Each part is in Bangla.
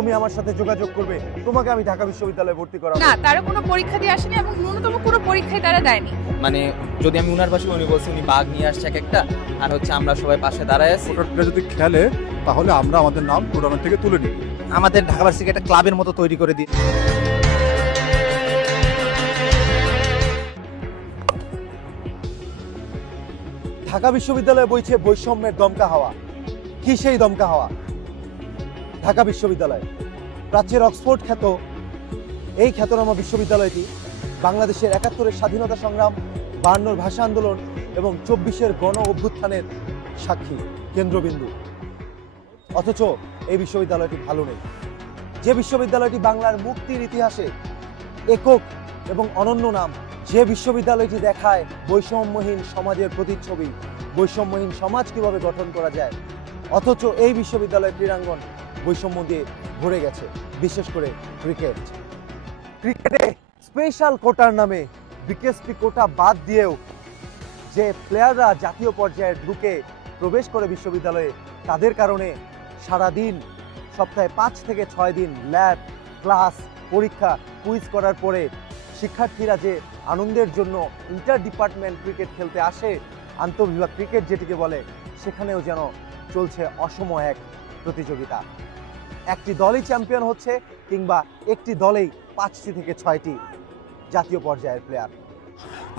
তুমি আমার সাথে যোগাযোগ করবে, তোমাকে আমি ঢাকা বিশ্ববিদ্যালয়ে ভর্তি করাবো। না, তারা কোনো পরীক্ষা দিয়ে আসেনি এবং ন্যূনতম কোনো পরীক্ষায় তারা দেয়নি। মানে যদি আমি উনার পাশে, উনি বলছি উনি বাঘ নিয়ে আসছে এক একটা, আর হচ্ছে আমরা সবাই পাশে দাঁড়ায় আছি। কোটাটা যদি খেলে তাহলে আমরা আমাদের নাম টুর্নামেন্ট থেকে তুলে নিই। আমাদের ঢাকা ভার্সিটি একটা ক্লাবের মতো তৈরি করে দিই। ঢাকা বিশ্ববিদ্যালয়ে বইছে বৈষম্যের দমকা হাওয়া। কি সেই দমকা হাওয়া? ঢাকা বিশ্ববিদ্যালয়, প্রাচ্যের অক্সফোর্ড খ্যাত এই খ্যাতনামা বিশ্ববিদ্যালয়টি বাংলাদেশের ৭১-এর স্বাধীনতা সংগ্রাম, ৫২-র ভাষা আন্দোলন এবং ২৪-এর গণ অভ্যুত্থানের সাক্ষী, কেন্দ্রবিন্দু। অথচ এই বিশ্ববিদ্যালয়টি ভালো নেই। যে বিশ্ববিদ্যালয়টি বাংলার মুক্তির ইতিহাসে একক এবং অনন্য নাম, যে বিশ্ববিদ্যালয়টি দেখায় বৈষম্যহীন সমাজের প্রতিচ্ছবি, বৈষম্যহীন সমাজ কিভাবে গঠন করা যায়, অথচ এই বিশ্ববিদ্যালয়ের ক্রীড়াঙ্গন বৈষম্য দিয়ে ভরে গেছে। বিশেষ করে ক্রিকেটে স্পেশাল কোটার নামে বিকেএসপি কোটা বাদ দিয়েও যে প্লেয়াররা জাতীয় পর্যায়ে ঢুকে প্রবেশ করে বিশ্ববিদ্যালয়ে, তাদের কারণে সারাদিন, সপ্তাহে ৫ থেকে ৬ দিন ল্যাব, ক্লাস, পরীক্ষা, কুইজ করার পরে শিক্ষার্থীরা যে আনন্দের জন্য ইন্টার ডিপার্টমেন্ট ক্রিকেট খেলতে আসে, আন্তঃবিভাগ ক্রিকেট যেটিকে বলে, সেখানেও যেন চলছে অসম এক প্রতিযোগিতা। একটি দলই চ্যাম্পিয়ন হচ্ছে, কিংবা একটি দলেই ৫টি থেকে ৬টি জাতীয় পর্যায়ের প্লেয়ার।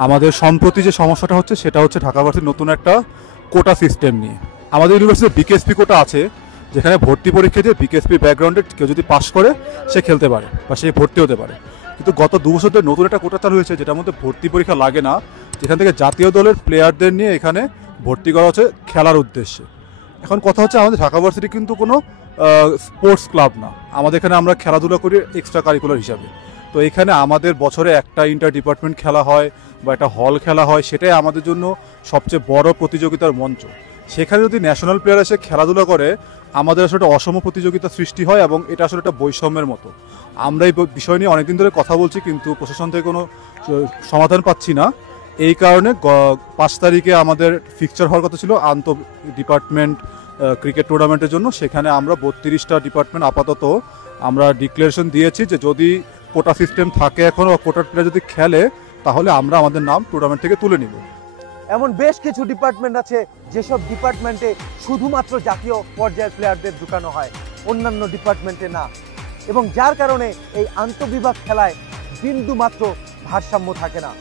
আমাদের সম্প্রতি যে সমস্যাটা হচ্ছে সেটা হচ্ছে ঢাকা ভার্সিটির নতুন একটা কোটা সিস্টেম নিয়ে। আমাদের ইউনিভার্সিটিতে বিকেএসপি কোটা আছে, যেখানে ভর্তি পরীক্ষা দিয়ে বিকেএসপি ব্যাকগ্রাউন্ডে কেউ যদি পাস করে সে খেলতে পারে বা সে ভর্তি হতে পারে। কিন্তু গত ২ বছর ধরে নতুন একটা কোটা চালু হয়েছে, যেটার মধ্যে ভর্তি পরীক্ষা লাগে না, যেখান থেকে জাতীয় দলের প্লেয়ারদের নিয়ে এখানে ভর্তি করা হচ্ছে খেলার উদ্দেশ্যে। এখন কথা হচ্ছে, আমাদের ঢাকা ভার্সিটি কিন্তু কোনো স্পোর্টস ক্লাব না, আমাদের এখানে আমরা খেলাধুলা করি এক্সট্রা কারিকুলার হিসাবে। তো এখানে আমাদের বছরে একটা ইন্টার ডিপার্টমেন্ট খেলা হয় বা একটা হল খেলা হয়, সেটাই আমাদের জন্য সবচেয়ে বড় প্রতিযোগিতার মঞ্চ। সেখানে যদি ন্যাশনাল প্লেয়ার এসে খেলাধুলা করে, আমাদের আসলে একটা অসম প্রতিযোগিতা সৃষ্টি হয় এবং এটা আসলে একটা বৈষম্যের মতো। আমরা এই বিষয় নিয়ে অনেকদিন ধরে কথা বলছি, কিন্তু প্রশাসন থেকে কোনো সমাধান পাচ্ছি না। এই কারণে ৫ তারিখে আমাদের ফিক্সচার হওয়ার কথা ছিল আন্তঃ ডিপার্টমেন্ট ক্রিকেট টুর্নামেন্টের জন্য। সেখানে আমরা ৩২টা ডিপার্টমেন্ট আপাতত আমরা ডিক্লারেশন দিয়েছি যে যদি কোটা সিস্টেম থাকে এখন, বা কোটার প্লেয়ার যদি খেলে, তাহলে আমরা আমাদের নাম টুর্নামেন্ট থেকে তুলে নিব। এমন বেশ কিছু ডিপার্টমেন্ট আছে যেসব ডিপার্টমেন্টে শুধুমাত্র জাতীয় পর্যায়ের প্লেয়ারদের ঢুকানো হয়, অন্যান্য ডিপার্টমেন্টে না, এবং যার কারণে এই আন্তঃবিভাগ খেলায় বিন্দু মাত্র ভারসাম্য থাকে না।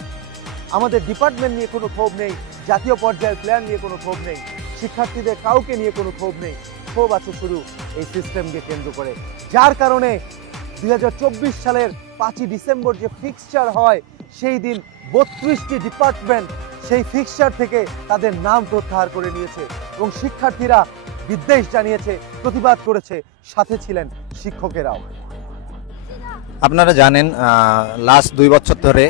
আমাদের ডিপার্টমেন্ট নিয়ে কোনো ক্ষোভ নেই, জাতীয় পর্যায়ের প্লেয়ার নিয়ে কোনো ক্ষোভ নেই, শিক্ষার্থীদের কাউকে নিয়ে কোনো ক্ষোভ নেই, ক্ষোভ আছে শুধু এই সিস্টেমকে কেন্দ্র করে। যার কারণে ২০২৪ সালের ৫ই ডিসেম্বর যে ফিক্সচার হয়, সেই দিন ৩২টি ডিপার্টমেন্ট সেই ফিক্সচার থেকে তাদের নাম প্রত্যাহার করে নিয়েছে এবং শিক্ষার্থীরা বিদ্বেষ জানিয়েছে, প্রতিবাদ করেছে, সাথে ছিলেন শিক্ষকেরাও। আপনারা জানেন লাস্ট ২ বছর ধরে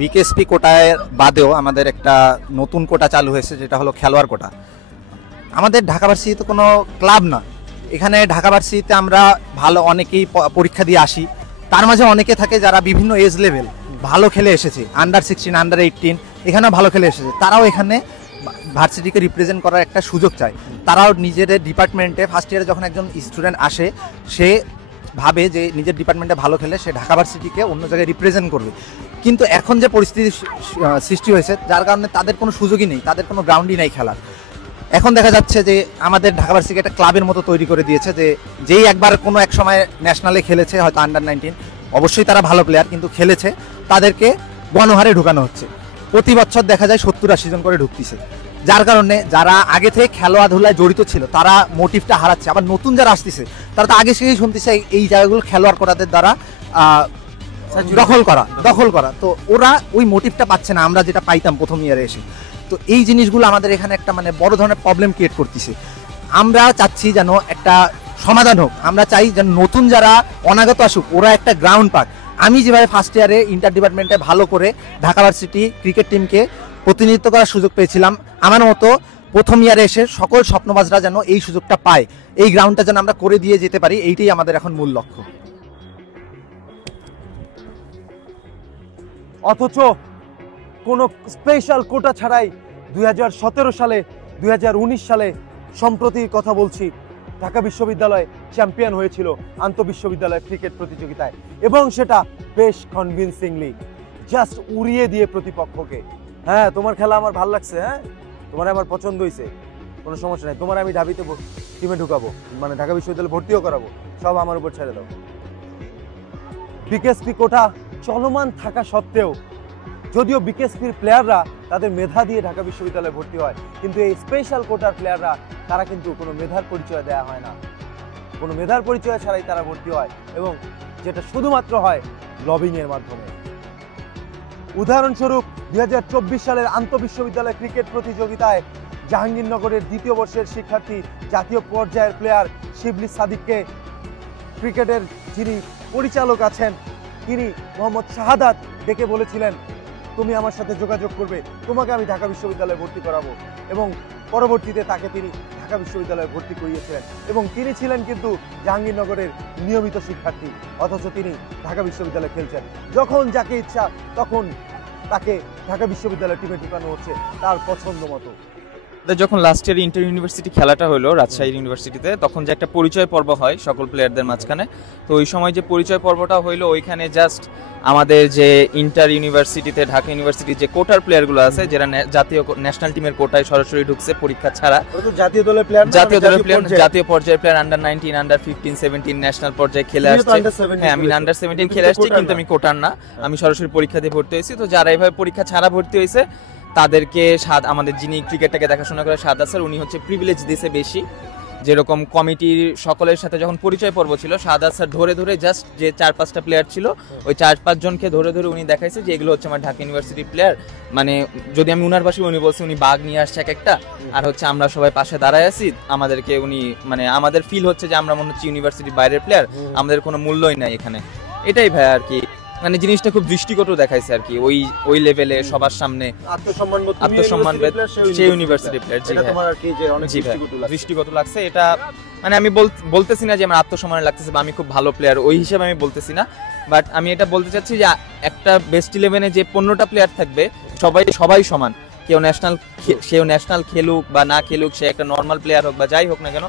বিকেএসপি কোটায় বাদেও আমাদের একটা নতুন কোটা চালু হয়েছে, যেটা হলো খেলোয়াড় কোটা। আমাদের ঢাকা ভার্সিটি তো কোনো ক্লাব না। এখানে ঢাকা ভার্সিটিতে আমরা ভালো অনেকেই পরীক্ষা দিয়ে আসি, তার মাঝে অনেকে থাকে যারা বিভিন্ন এজ লেভেল ভালো খেলে এসেছে, আন্ডার-16, আন্ডার-18, এখানেও ভালো খেলে এসেছে। তারাও এখানে ভার্সিটিকে রিপ্রেজেন্ট করার একটা সুযোগ চায়। তারাও নিজেদের ডিপার্টমেন্টে ফার্স্ট ইয়ারে যখন একজন স্টুডেন্ট আসে, সে ভাবে যে নিজের ডিপার্টমেন্টে ভালো খেলে সে ঢাকা ভার্সিটিকে অন্য জায়গায় রিপ্রেজেন্ট করবে। কিন্তু এখন যে পরিস্থিতি সৃষ্টি হয়েছে, যার কারণে তাদের কোনো সুযোগই নেই, তাদের কোনো গ্রাউন্ডই নেই খেলার। এখন দেখা যাচ্ছে যে আমাদের ঢাকা ভার্সিটি একটা ক্লাবের মতো তৈরি করে দিয়েছে, যে যেই একবার কোনো এক সময় ন্যাশনালে খেলেছে, হয়তো আন্ডার-19, অবশ্যই তারা ভালো প্লেয়ার, কিন্তু খেলেছে, তাদেরকে গণহারে ঢুকানো হচ্ছে। প্রতি বছর দেখা যায় ৭০-৮০ জন করে ঢুকতেছে, যার কারণে যারা আগে থেকে খেলোয়াড়ধুলায় জড়িত ছিল তারা মোটিভটা হারাচ্ছে। আবার নতুন যারা আসতেছে তারা তো আগে থেকেই শুনতেছে এই জায়গাগুলো খেলোয়াড় কোটাদের দ্বারা দখল করা, তো ওরা ওই মোটিভটা পাচ্ছে না আমরা যেটা পাইতাম প্রথম ইয়ারে এসে। তো এই জিনিসগুলো আমাদের এখানে একটা মানে বড় ধরনের প্রবলেম ক্রিয়েট করতেছে। আমরা চাচ্ছি যেন একটা সমাধান হোক, আমরা চাই যেন নতুন যারা অনাগত আসুক ওরা একটা গ্রাউন্ড পাক। আমি যেভাবে ফার্স্ট ইয়ারে ইন্টার ডিপার্টমেন্টে ভালো করে ঢাকা ভার্সিটি ক্রিকেট টিমকে প্রতিনিধিত্ব করার সুযোগ পেয়েছিলাম, আমার মতো প্রথম ইয়ারে এসে সকল স্বপ্নবাজরা যেন এই সুযোগটা পায়, এই গ্রাউন্ডটা যেন আমরা করে দিয়ে যেতে পারি, এইটাই আমাদের এখন মূল লক্ষ্য। অথচ কোনো স্পেশাল কোটা ছাড়াই 2017 সালে, 2019 সালে, সম্প্রতি কথা বলছি, ঢাকা বিশ্ববিদ্যালয় চ্যাম্পিয়ন হয়েছিল আন্তঃবিশ্ববিদ্যালয় ক্রিকেট প্রতিযোগিতায়, এবং সেটা বেশ কনভিনসিংলি, জাস্ট উড়িয়ে দিয়ে প্রতিপক্ষকে। হ্যাঁ, তোমার খেলা আমার ভালো লাগছে, হ্যাঁ তোমার আমার পছন্দ হয়েছে, কোনো সমস্যা নেই, তোমার আমি ঢাবিতে টিমে ঢুকাবো, মানে ঢাকা বিশ্ববিদ্যালয়ে ভর্তিও করাবো, সব আমার উপর ছেড়ে দাও। বিকেএসপি কোটা চলমান থাকা সত্ত্বেও, যদিও বিকেএসপির প্লেয়াররা তাদের মেধা দিয়ে ঢাকা বিশ্ববিদ্যালয়ে ভর্তি হয়, কিন্তু এই স্পেশাল কোটার প্লেয়াররা তারা কিন্তু কোনো মেধার পরিচয় দেওয়া হয় না, কোনো মেধার পরিচয় ছাড়াই তারা ভর্তি হয়, এবং যেটা শুধুমাত্র হয় লবিংয়ের মাধ্যমে। উদাহরণস্বরূপ 2024 সালের আন্তঃবিশ্ববিদ্যালয় ক্রিকেট প্রতিযোগিতায় জাহাঙ্গীরনগরের দ্বিতীয় বর্ষের শিক্ষার্থী জাতীয় পর্যায়ের প্লেয়ার শিবলি সাদিককে ক্রিকেটের যিনি পরিচালক আছেন তিনি মোহাম্মদ শাহাদাত ডেকে বলেছিলেন, তুমি আমার সাথে যোগাযোগ করবে, তোমাকে আমি ঢাকা বিশ্ববিদ্যালয়ে ভর্তি করাবো, এবং পরবর্তীতে তাকে তিনি ঢাকা বিশ্ববিদ্যালয়ে ভর্তি করিয়েছিলেন, এবং তিনি ছিলেন কিন্তু জাহাঙ্গীরনগরের নিয়মিত শিক্ষার্থী, অথচ তিনি ঢাকা বিশ্ববিদ্যালয়ে খেলছেন। যখন যাকে ইচ্ছা তখন তাকে ঢাকা বিশ্ববিদ্যালয় টিমে ঢুকানো হচ্ছে তার পছন্দ মতো। যখন লাস্ট ইয়ার ইন্টার ইউনিভার্সিটি খেলাটা হলো রাজশাহী ইউনিভার্সিটিতে, তখন যে একটা পরিচয় পর্ব হয় সকল প্লেয়ারদের মাঝখানে, তো ওই সময় যে পরিচয় পর্বটা হইলো ওইখানে জাস্ট আমাদের যে ইন্টার ইউনিভার্সিটিতে ঢাকা ইউনিভার্সিটির যে কোটার প্লেয়ারগুলো আছে, যারা জাতীয় ন্যাশনাল টিমের কোটায় সরাসরি ঢুকছে পরীক্ষা ছাড়া, জাতীয় দলের প্লেয়ার, জাতীয় পর্যায়ের প্লেয়ার, আন্ডার 19, আন্ডার 15, 17 ন্যাশনাল পর্যায়ে খেলে আসছে। হ্যাঁ, আমি আন্ডার 17 খেলে আসছি, কিন্তু আমি কোটার না, আমি সরাসরি পরীক্ষা দিয়ে ভর্তি হয়েছি। তো যারা এইভাবে পরীক্ষা ছাড়া ভর্তি হয়েছে তাদেরকে আমাদের যিনি ক্রিকেটটাকে দেখাশোনা করে শাহাদাত স্যার, উনি হচ্ছে প্রিভিলেজ দিয়েছে বেশি। যেরকম কমিটির সকলের সাথে যখন পরিচয় পর্ব ছিল, শাহাদাত স্যার ধরে ধরে জাস্ট যে 4-5টা প্লেয়ার ছিল, ওই 4-5 জনকে ধরে ধরে উনি দেখাইছে যে এগুলো হচ্ছে আমার ঢাকা ইউনিভার্সিটির প্লেয়ার। মানে যদি আমি উনার পাশে, উনি বলছে উনি বাঘ নিয়ে আসছে এক একটা, আর হচ্ছে আমরা সবাই পাশে দাঁড়ায় আছি, আমাদেরকে উনি মানে আমাদের ফিল হচ্ছে যে আমরা মনে হচ্ছে ইউনিভার্সিটির বাইরের প্লেয়ার, আমাদের কোনো মূল্যই নাই এখানে। এটাই ভাই আর কি, মানে জিনিসটা খুব দৃষ্টিকটু দেখাইছে আর কি, ওই লেভেলে সবার সামনে আত্মসম্মান সেই ইউনিভার্সিটি প্লেয়ার। জি ভাই, দৃষ্টিগত লাগছে এটা, মানে আমি বলতেছি না যে আমার আত্মসম্মান লাগতেছে বা আমি খুব ভালো প্লেয়ার, ওই হিসেবে আমি বলতেছি না, বাট আমি এটা বলতে চাচ্ছি যে একটা বেস্ট 11-এ যে 15টা প্লেয়ার থাকবে সবাই সমান, সেও ন্যাশনাল খেলুক বা না খেলুক, সে একটা নর্মাল প্লেয়ার হোক বা যাই হোক না কেন,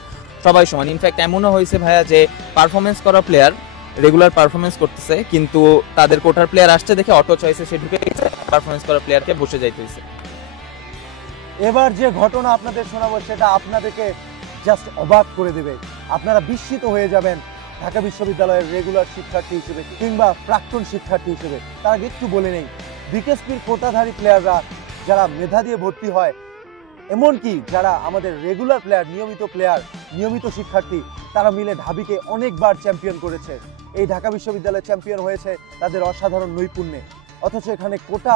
সবাই সমান। ইনফ্যাক্ট এমনও হয়েছে ভাইয়া যে পারফরমেন্স করা প্লেয়ার রেগুলার পারফরমেন্স করতেছে, কিন্তু তাদের কোটার প্লেয়ার আসছে দেখে অটো চয়েসে সে ঢুকে গেছে, পারফরমেন্স করা প্লেয়ারকে বসে যাইতে হয়েছে। এবার যে ঘটনা আপনাদের শোনাবো সেটা আপনাদেরকে জাস্ট অবাক করে দেবে, আপনারা বিস্মিত হয়ে যাবেন ঢাকা বিশ্ববিদ্যালয়ের রেগুলার শিক্ষার্থী হিসেবে কিংবা প্রাক্তন শিক্ষার্থী হিসেবে। তার আগে একটু বলে নেই, বিকেএসপির কোটাধারী প্লেয়াররা যারা মেধা দিয়ে ভর্তি হয়, এমনকি যারা আমাদের রেগুলার প্লেয়ার, নিয়মিত শিক্ষার্থী, তারা মিলে ঢাবিকে অনেকবার চ্যাম্পিয়ন করেছে। এই ঢাকা বিশ্ববিদ্যালয়ে চ্যাম্পিয়ন হয়েছে তাদের অসাধারণ নৈপুণ্যে, অথচ এখানে কোটা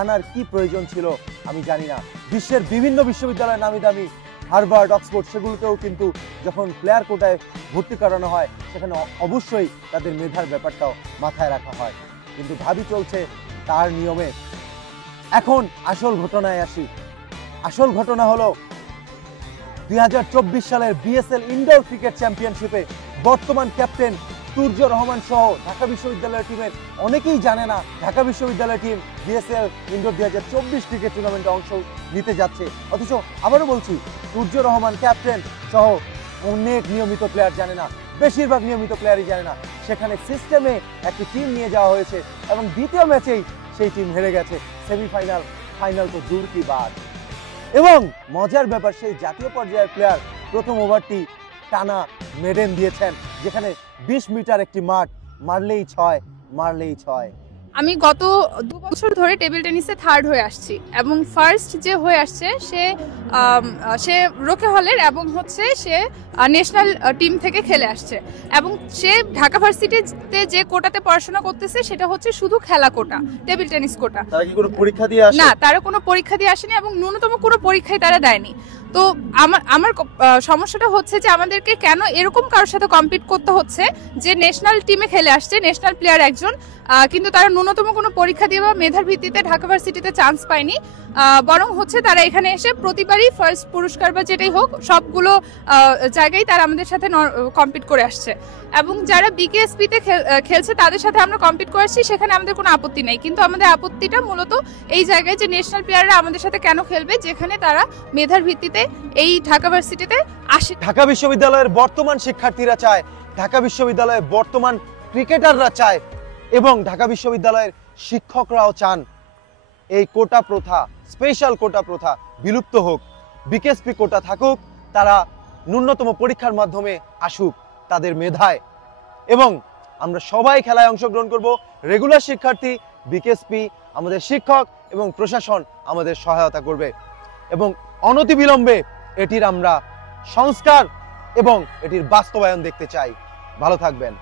আনার কি প্রয়োজন ছিল আমি জানি না। বিশ্বের বিভিন্ন বিশ্ববিদ্যালয়, নামি দামি হার্ভার্ড, অক্সফোর্ড, সেগুলোতেও কিন্তু যখন প্লেয়ার কোটায় ভর্তি করানো হয় সেখানে অবশ্যই তাদের মেধার ব্যাপারটাও মাথায় রাখা হয়, কিন্তু ঢাবি চলছে তার নিয়মে। এখন আসল ঘটনায় আসি। আসল ঘটনা হলো 2024 সালের বিএসএল ইনডোর ক্রিকেট চ্যাম্পিয়নশিপে বর্তমান ক্যাপ্টেন সূর্য রহমান সহ ঢাকা বিশ্ববিদ্যালয় টিমের অনেকেই জানে না ঢাকা বিশ্ববিদ্যালয় টিম বিএসএল ইনডোর 2024 ক্রিকেট টুর্নামেন্টে অংশ নিতে যাচ্ছে। অথচ আবারও বলছি, সূর্য রহমান ক্যাপ্টেন সহ অনেক নিয়মিত প্লেয়ার জানে না, বেশিরভাগ নিয়মিত প্লেয়ারই জানে না সেখানে সিস্টেমে একটি টিম নিয়ে যাওয়া হয়েছে এবং দ্বিতীয় ম্যাচেই সেই টিম হেরে গেছে। সেমিফাইনাল, ফাইনাল তো দূর কি বাদ। এবং মজার ব্যাপার, সেই জাতীয় পর্যায়ের প্লেয়ার প্রথম ওভারটি টানা মেডেন দিয়েছেন, যেখানে 20 মিটার একটি মাঠ, মারলেই ছয়। আমি গত 2 বছর ধরে টেবিল টেনিসে থার্ড হয়ে আসছি, এবং ফার্স্ট যে হয়ে আসছে সে রোকে হলের, এবং হচ্ছে সে ন্যাশনাল টিম থেকে খেলে আসছে, এবং সে ঢাকা ভার্সিটিতে যে কোটাতে পড়াশোনা করতেছে সেটা হচ্ছে শুধু খেলা কোটা, টেবিল টেনিস কোটা। তারা কি কোনো পরীক্ষা দিয়ে আসে? না, তারা কোনো পরীক্ষা দিয়ে আসেনি, এবং ন্যূনতম কোনো পরীক্ষায় তারা দেয়নি। তো আমার সমস্যাটা হচ্ছে যে আমাদেরকে কেন এরকম কারোর সাথে কম্পিট করতে হচ্ছে যে ন্যাশনাল টিমে খেলে আসছে, ন্যাশনাল প্লেয়ার একজন, কিন্তু তারা ন্যূনতম কোনো পরীক্ষা দিয়ে বা মেধার ভিত্তিতে ঢাকা ভার্সিটিতে চান্স পায়নি, বরং হচ্ছে তারা এখানে এসে প্রতিবারই ফার্স্ট পুরস্কার বা যেটাই হোক সবগুলো জায়গায় তারা আমাদের সাথে কম্পিট করে আসছে। এবং যারা বিকেএসপিতে খেলছে তাদের সাথে আমরা কম্পিট করে আসছি, সেখানে আমাদের কোনো আপত্তি নেই, কিন্তু আমাদের আপত্তিটা মূলত এই জায়গায় যে ন্যাশনাল প্লেয়াররা আমাদের সাথে কেন খেলবে, যেখানে তারা মেধার ভিত্তিতে যাতে এই ঢাকা ভার্সিটিতে আসে। ঢাকা বিশ্ববিদ্যালয়ের বর্তমান শিক্ষার্থীরা চায়, ঢাকা বিশ্ববিদ্যালয়ের বর্তমান ক্রিকেটাররা চায় এবং ঢাকা বিশ্ববিদ্যালয়ের শিক্ষকরাও চান এই কোটা প্রথা, স্পেশাল কোটা প্রথা বিলুপ্ত হোক, বিকেএসপি কোটা থাকুক, তারা ন্যূনতম পরীক্ষার মাধ্যমে আসুক তাদের মেধায়, এবং আমরা সবাই খেলায় অংশগ্রহণ করব। রেগুলার শিক্ষার্থী, বিকেএসপি, আমাদের শিক্ষক এবং প্রশাসন আমাদের সহায়তা করবে এবং অনতিবিলম্বে এটির আমরা সংস্কার এবং এটির বাস্তবায়ন দেখতে চাই। ভালো থাকবেন।